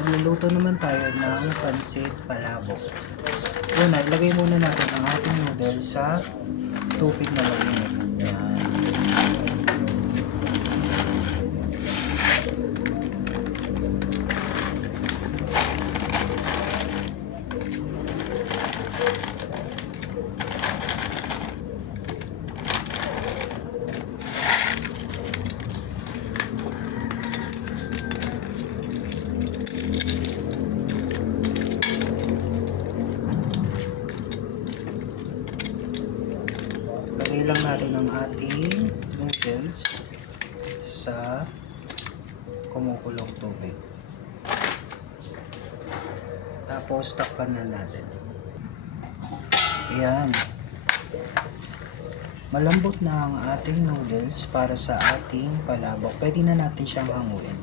magluluto naman tayo ng pansit palabok. Una, ilagay muna natin ang ating noodles sa tubig na mainit. Yan. Lagay lang natin ang ating noodles sa kumukulong tubig. Tapos takpan na natin. Ayan. Malambot na ang ating noodles para sa ating palabok. Pwede na natin siyang hanguin.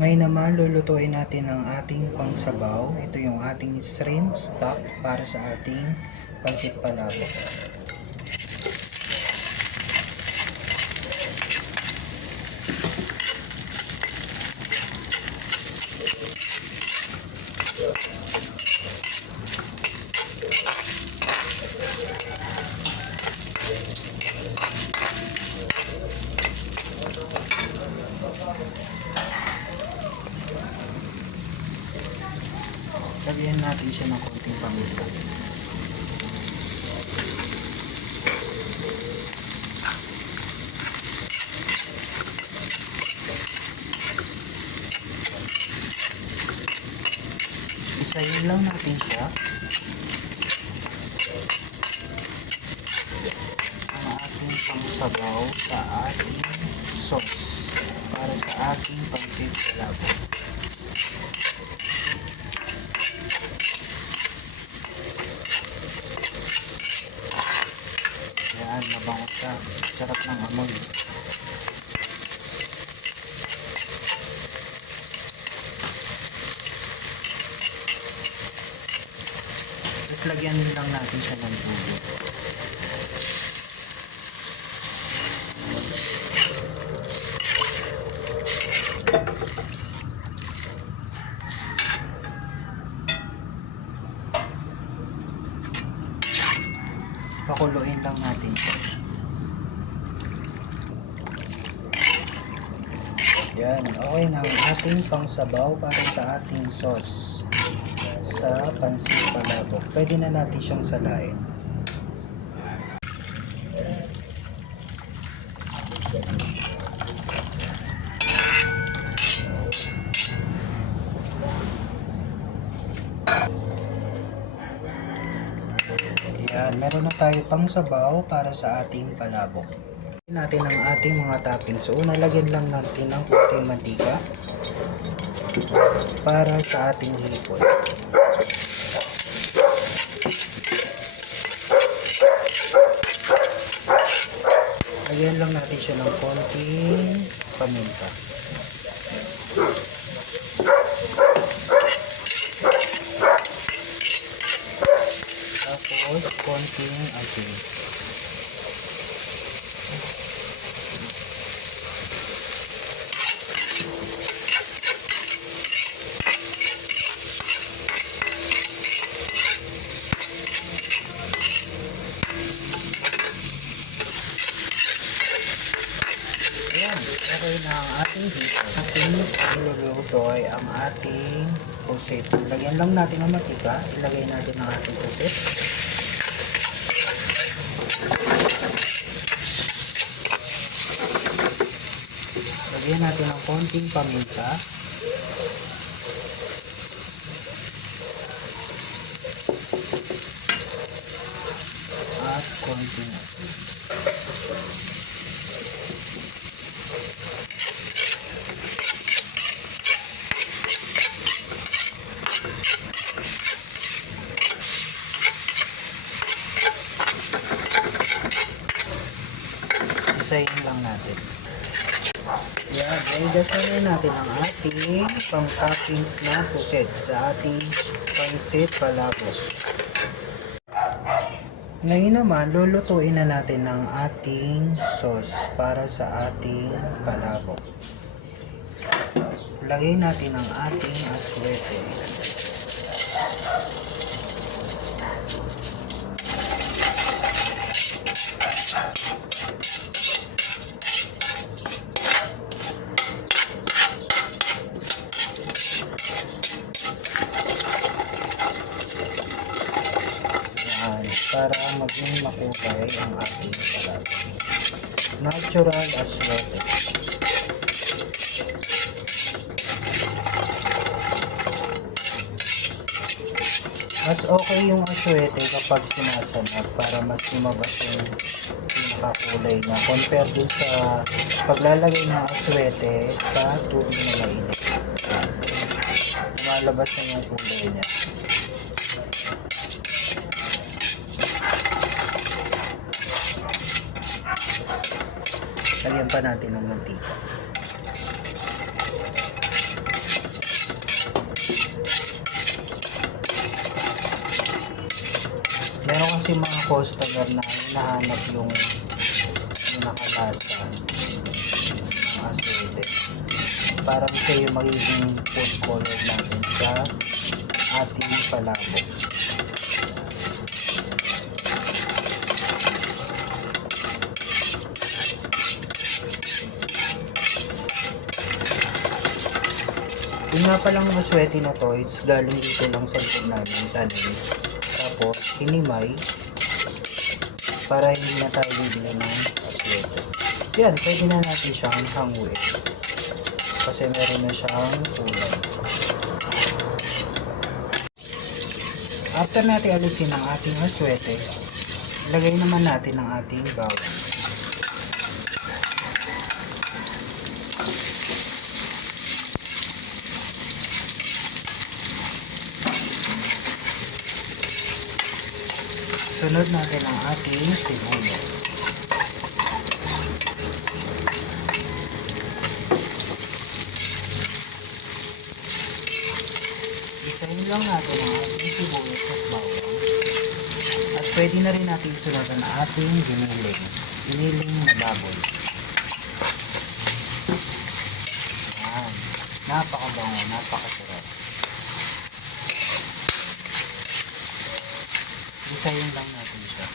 Ngayon naman, lulutuin natin ang ating pangsabaw. Ito yung ating shrimp stock para sa ating pansit palabok. Lagyan natin siya ng konting paminta. Isayin lang natin siya. Ang ating pangsabaw sa ating sauce para sa ating pansit palabok. Yan, mabango siya. Sarap ng amoy. Tapos lagyan lang natin siya ng tubig. Pakuluin lang natin siya. Yan, okay na ang ating pangsabaw para sa ating sauce sa pansit palabok. Pwede na natin siyang salain. Yan, meron na tayo pang sabaw para sa ating palabok. Natin ang ating mga toppings. So, una, lagyan lang natin ng konting mantika para sa ating hipon. Lagyan lang natin siya ng konting paminta. Tapos, konting asin. Okay na ang ating hipon. Ating niluluto ay ang ating pusit. Lagyan lang natin ng mantika. Ilagay natin ang ating pusit. Lagyan natin ng konting paminta. At konting asin. Isayin lang natin. Yan, i-dasanin natin ang ating pang-toppings na puset sa ating pansit palabok. Ngayon naman, lulutuin na natin ang ating sauce para sa ating palabok. Lagay natin ang ating aswete. Yan, para maging makulay ang ating salad. Natural aswete. Mas okay yung aswete kapag sinasanag para mas lumabas yung pinakakulay niya compare dun sa paglalagay ng aswete sa tubig na mainit. Lumalabas na yung kulay niya. Lagyan pa natin ng mantika. Meron kasi mga customer na hinahanap yung nakalasa ng aswete. Parang siya yung magiging food color natin sa ating palabok. Yung nga palang aswete na to, it's galing dito lang sa likod namin, tanim. Tapos, hinimay para hindi na tayo bibili ng aswete. Yan, pwede na natin siyang hanguin. Kasi meron na siyang kulay. After natin alisin ang ating aswete, ilagay naman natin ang ating bawang. Sunod natin ang ating sibuyas. Isahin lang natin ang ating sibuyas at bawang. At pwede na rin natin sunod ang ating giniling. Giniling na baboy. Yan. Napakabango, napakasarap. Isahin lang natin siya.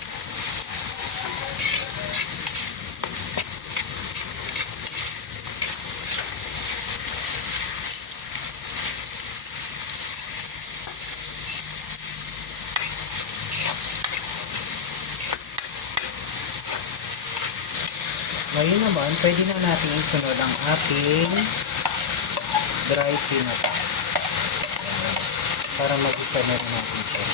Ngayon naman, pwede na natin isunod ang ating dry peanut. Para mag-isa na rin natin siya.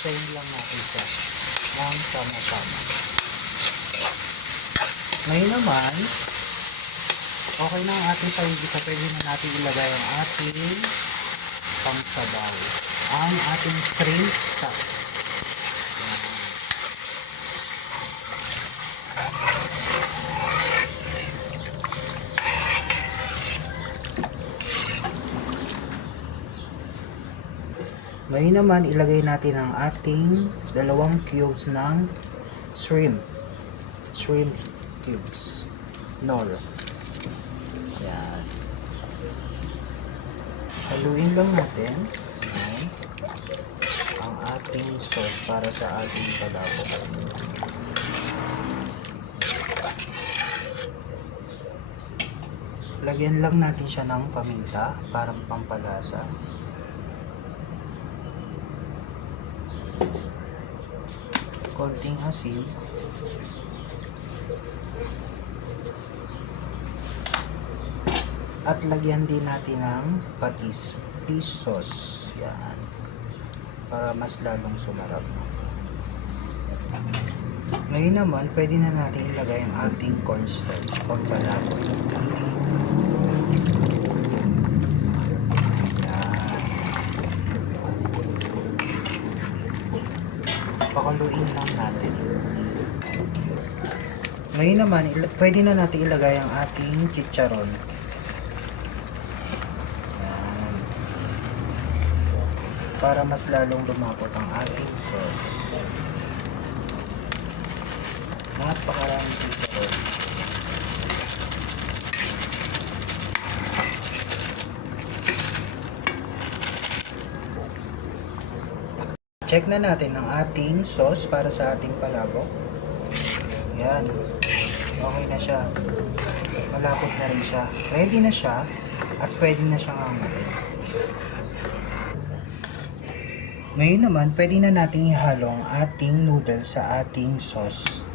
Isayin lang natin siya ng tama-tama. Ngayon naman, okay na ang ating paligisa. Pwede na natin ilagay ang ating pangsabaw. Ang ating shrimp stock. Ngayon naman, ilagay natin ang ating 2 cubes ng shrimp cubes. Nor. Yan. Haluin lang natin. Yan. Ang ating sauce para sa ating palabok. Lagyan lang natin siya ng paminta para pampalasa. Konting asin. At lagyan din natin ng patis, fish sauce. Yan. Para mas lalong sumarap. Ngayon naman, pwede na natin ilagay ang ating cornstarch, pagbalabot. Pakuluin lang natin. Ngayon naman, pwede na natin ilagay ang ating chicharon. Yan. Para mas lalong lumapot ang ating sauce. Napakaraming chicharon. Check na natin ang ating sauce para sa ating palabok. Yan. Okay na siya. Malapot na rin siya. Ready na siya at pwede na siyang hamuin. Ngayon naman, pwede na natin ihalo ang ating noodles sa ating sauce.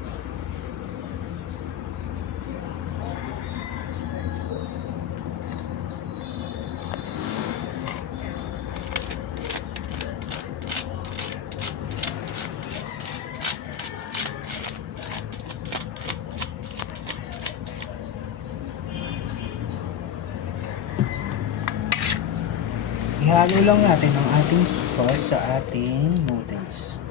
Ihalo lang natin ang ating sauce sa ating noodles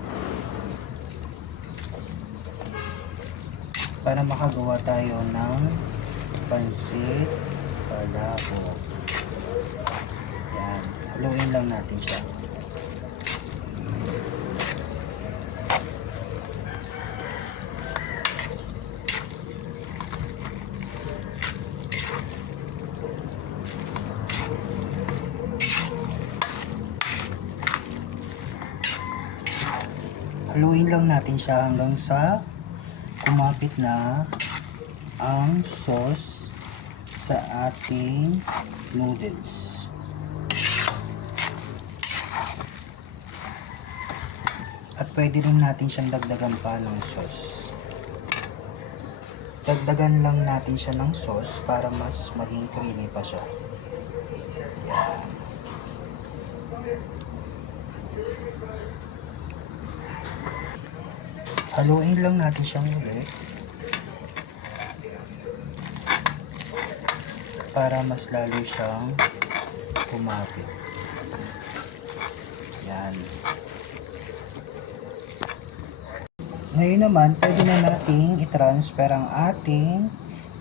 para makagawa tayo ng pansit palabok. Yan, haluin lang natin siya. Haluin lang natin siya hanggang sa kumapit na ang sauce sa ating noodles. At pwede rin natin siyang dagdagan pa ng sauce. Dagdagan lang natin siya ng sauce para mas maging creamy pa siya. Yan. Haluin lang natin siyang ulit para mas lalo siyang kumapit. Yan. Ngayon naman, pwede na nating i-transfer ang ating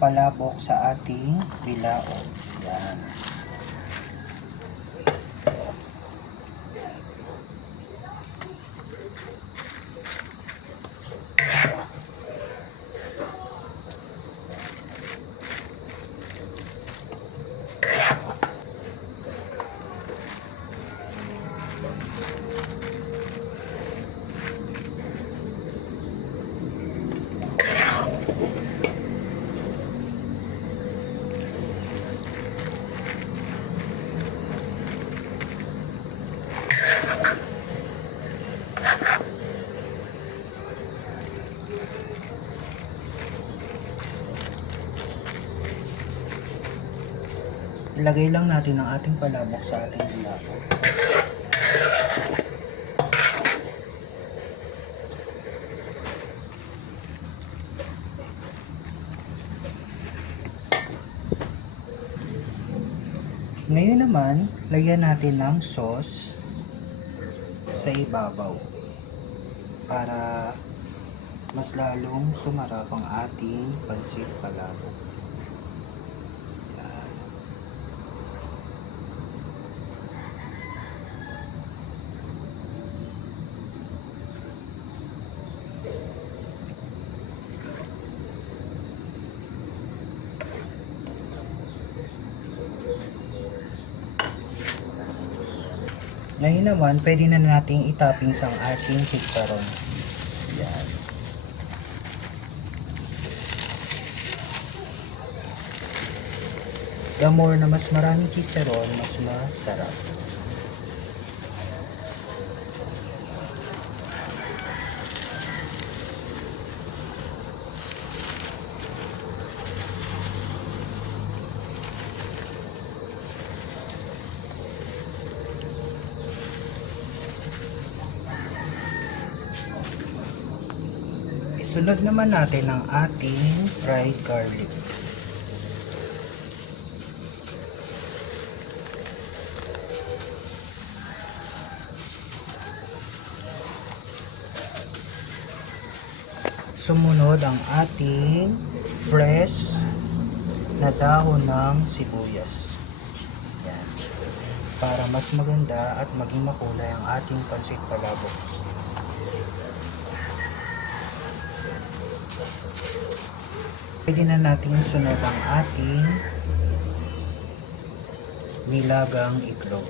palabok sa ating bilao. Yan. Ilagay lang natin ang ating palabok sa ating bilao. Ngayon naman, lagyan natin ng sauce sa ibabaw para mas lalong sumarap ang ating pansit palabok. Ngayon naman, pwede na nating itoppings ang ating chicharon. Yan. The more na mas maraming chicharon, mas masarap. Sunod naman natin ang ating fried garlic. Sumunod ang ating fresh na dahon ng sibuyas. Yan. Para mas maganda at maging makulay ang ating pansit palabok. Pwede na natin sunod ang ating nilagang itlog.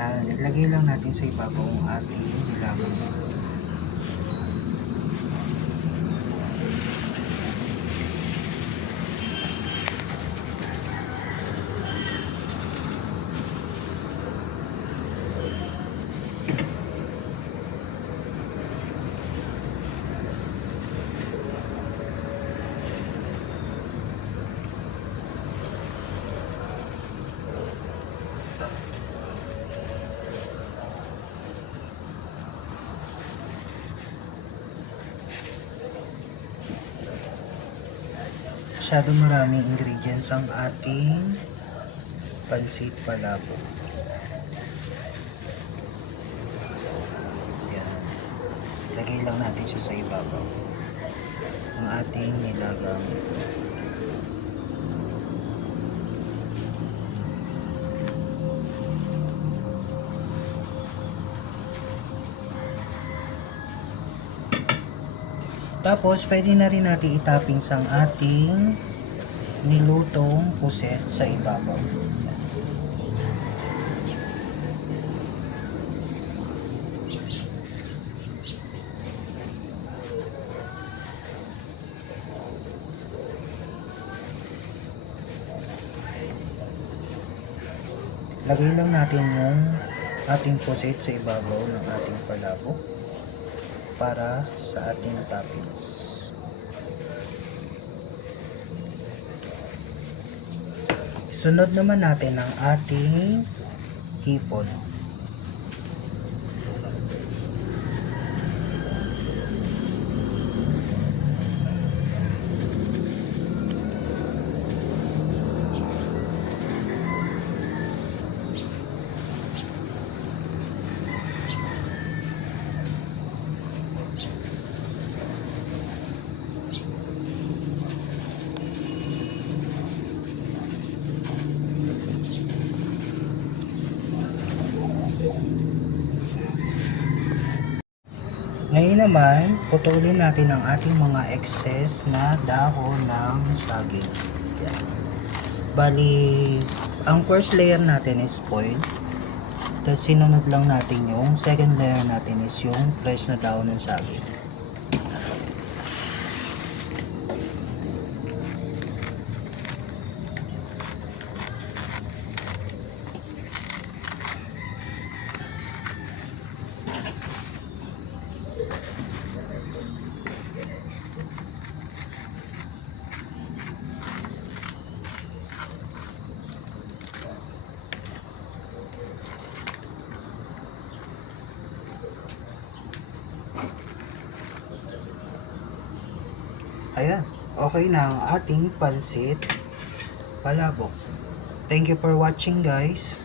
Yan, ilagay lang natin sa ibabaw ang ating nilagang. Masyado maraming ingredients ang ating pansit palabok. Yan. Lagay lang natin siya sa ibabaw. Ang ating nilagang. Tapos, pwede na rin natin itoppings ang ating nilutong puset sa ibabaw. Lagay lang natin yung ating puset sa ibabaw ng ating palabok para sa ating toppings. Sunod naman natin ang ating hipon. Ngayon naman, putulin natin ang ating mga excess na dahon ng saging. Yan. Bali, ang first layer natin is spoiled. Tapos sinunod lang natin yung second layer natin is yung fresh na dahon ng saging. Ayan, okay na ang ating pansit palabok. Thank you for watching, guys.